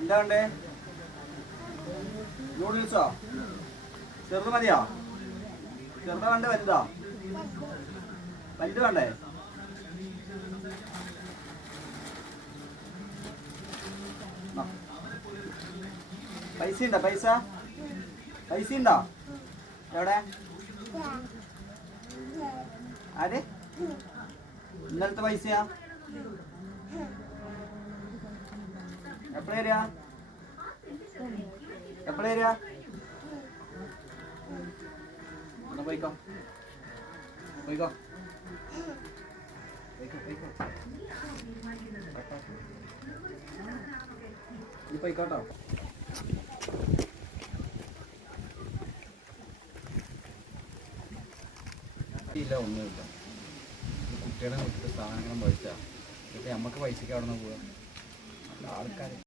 എന്താ വേണ്ടേ നൂഡിൽസോ ചെറുത് മതിയോ? ചെറുതാ വേണ്ടേ വലുതാ? വലുത് വേണ്ടേ പൈസ ഉണ്ടോ? പൈസ? പൈസ ഉണ്ടോ? എവിടെ? ആര്? ഇന്നലത്തെ പൈസയാ? എപ്പോഴാ വരിക? എപ്പോഴാ വരിക? എന്നാ പോയിക്കോ. പോയിക്കോ. പോയിക്കോ പോയിക്കോ. നീ പോയിക്കോട്ടോ. ഇല്ല ഒന്നുമില്ല. കുട്ടികളെ നോക്കിയിട്ട് സാധനങ്ങളും മേടിച്ചാ. ഇപ്പം നമ്മക്ക് പൈസക്ക് അവിടെ നിന്ന് പോവാ ആൾക്കാർ